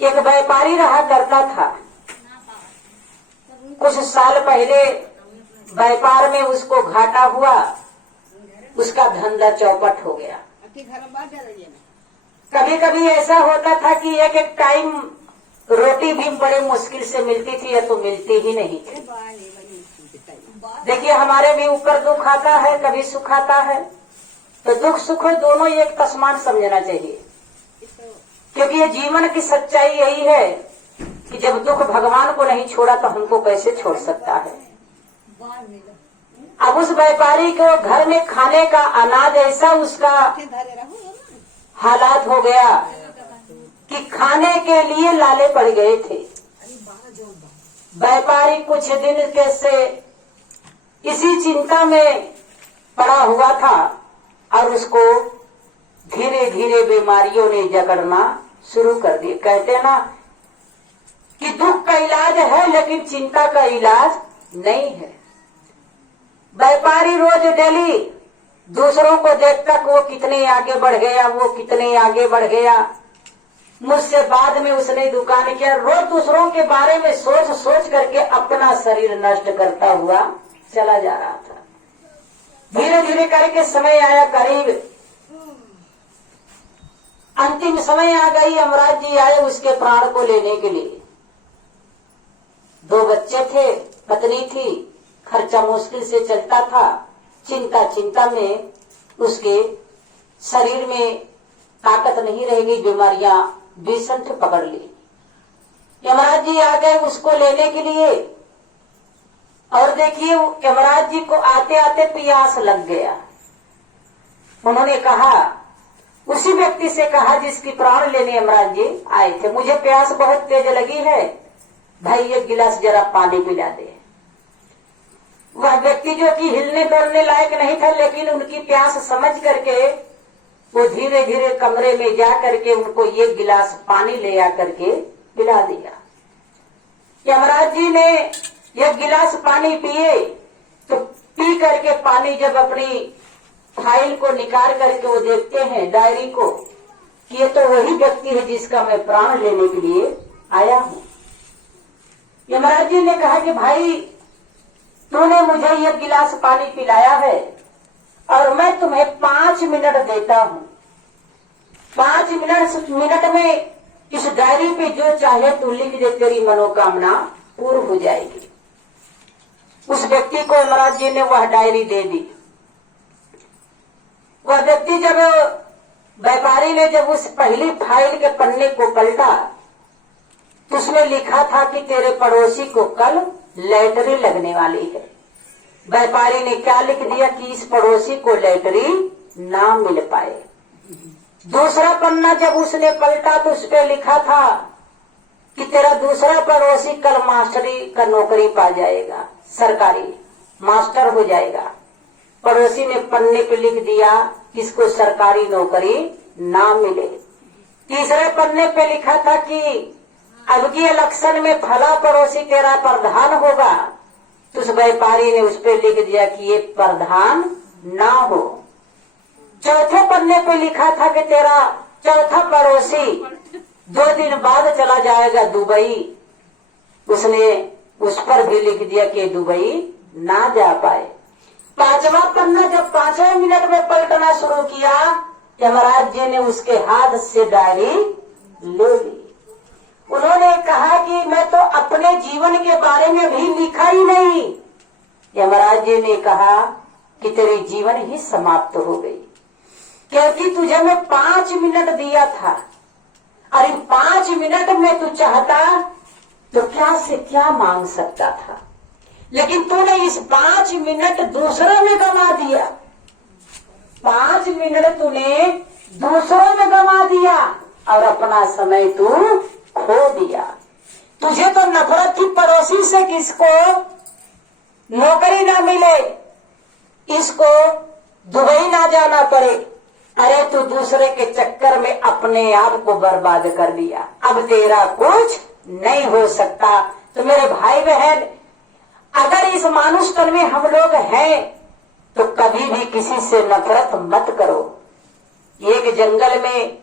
एक व्यापारी रहा करता था। कुछ साल पहले व्यापार में उसको घाटा हुआ, उसका धंधा चौपट हो गया। कभी कभी ऐसा होता था कि एक एक टाइम रोटी भी बड़े मुश्किल से मिलती थी या तो मिलती ही नहीं थी। देखिए, हमारे भी ऊपर दुख आता है, कभी सुख आता है, तो दुख सुख दोनों एक समान समझना चाहिए। क्योंकि ये जीवन की सच्चाई यही है कि जब दुख भगवान को नहीं छोड़ा तो हमको कैसे छोड़ सकता है। अब उस व्यापारी को घर में खाने का अनाज ऐसा उसका हालात हो गया कि खाने के लिए लाले पड़ गए थे। व्यापारी कुछ दिन के से इसी चिंता में पड़ा हुआ था और उसको धीरे धीरे बीमारियों ने जकड़ना शुरू कर दिया। कहते हैं ना कि दुख का इलाज है लेकिन चिंता का इलाज नहीं है। व्यापारी रोज डेली दूसरों को देखता कि वो कितने आगे बढ़ गया, वो कितने आगे बढ़ गया। मुझसे बाद में उसने दुकान किया। रोज दूसरों के बारे में सोच सोच करके अपना शरीर नष्ट करता हुआ चला जा रहा था। धीरे धीरे करके समय आया, करीब अंतिम समय आ गई। यमराज जी आए उसके प्राण को लेने के लिए। 2 बच्चे थे, पत्नी थी, खर्चा मुश्किल से चलता था। चिंता में उसके शरीर में ताकत नहीं रह गई, बीमारियां बेसंठ पकड़ ली। यमराज जी आ गए उसको लेने के लिए और देखिए यमराज जी को आते आते प्यास लग गया। उन्होंने कहा, उसी व्यक्ति से कहा जिसकी प्राण लेने यमराज जी आए थे, मुझे प्यास बहुत तेज लगी है, भाई 1 गिलास जरा पानी पिला दे। वह व्यक्ति जो कि हिलने डुलने लायक नहीं था, लेकिन उनकी प्यास समझ करके वो धीरे धीरे कमरे में जा करके उनको 1 गिलास पानी ले आ करके पिला दिया। यमराज जी ने 1 गिलास पानी पिए तो पी करके पानी जब अपनी फाइल को निकाल करके वो देखते हैं डायरी को कि ये तो वही व्यक्ति है जिसका मैं प्राण लेने के लिए आया हूँ। यमराज जी ने कहा कि भाई तूने मुझे 1 गिलास पानी पिलाया है और मैं तुम्हें 5 मिनट देता हूँ। 5 मिनट में इस डायरी पे जो चाहे तू लिख दे, तेरी मनोकामना पूर्ण हो जाएगी। उस व्यक्ति को यमराज जी ने वह डायरी दे दी। वह व्यक्ति जब व्यापारी ने जब उस पहली फाइल के पन्ने को पलटा तो उसमें लिखा था कि तेरे पड़ोसी को कल लैटरी लगने वाली है। व्यापारी ने क्या लिख दिया कि इस पड़ोसी को लैटरी ना मिल पाए। दूसरा पन्ना जब उसने पलटा तो उस पर लिखा था कि तेरा दूसरा पड़ोसी कल मास्टरी का नौकरी पा जाएगा, सरकारी मास्टर हो जाएगा। पड़ोसी ने पन्ने पे लिख दिया कि इसको सरकारी नौकरी ना मिले। तीसरे पन्ने पे लिखा था कि अब की इलेक्शन में फला पड़ोसी तेरा प्रधान होगा, तो उस व्यापारी ने उस पे लिख दिया कि ये प्रधान ना हो। चौथे पन्ने पे लिखा था कि तेरा चौथा पड़ोसी 2 दिन बाद चला जाएगा दुबई। उसने उस पर भी लिख दिया कि दुबई ना जा पाए। 5वां पन्ना जब 5वें मिनट में पलटना शुरू किया, यमराज जी ने उसके हाथ से डायरी ले ली। उन्होंने कहा कि मैं तो अपने जीवन के बारे में भी लिखा ही नहीं। यमराज जी ने कहा कि तेरी जीवन ही समाप्त हो गई, क्योंकि तुझे मैं 5 मिनट दिया था और इन 5 मिनट में तू चाहता तो क्या से क्या मांग सकता था, लेकिन तूने इस 5 मिनट दूसरों में गंवा दिया। 5 मिनट तूने दूसरों में गंवा दिया और अपना समय तू खो दिया। तुझे तो नफरत थी पड़ोसी से कि इसको नौकरी ना मिले, इसको दुबई ना जाना पड़े। अरे तू दूसरे के चक्कर में अपने आप को बर्बाद कर दिया। अब तेरा कुछ नहीं हो सकता। तो मेरे भाई बहन, अगर इस मानुष तन में हम लोग हैं तो कभी भी किसी से नफरत मत करो। एक जंगल में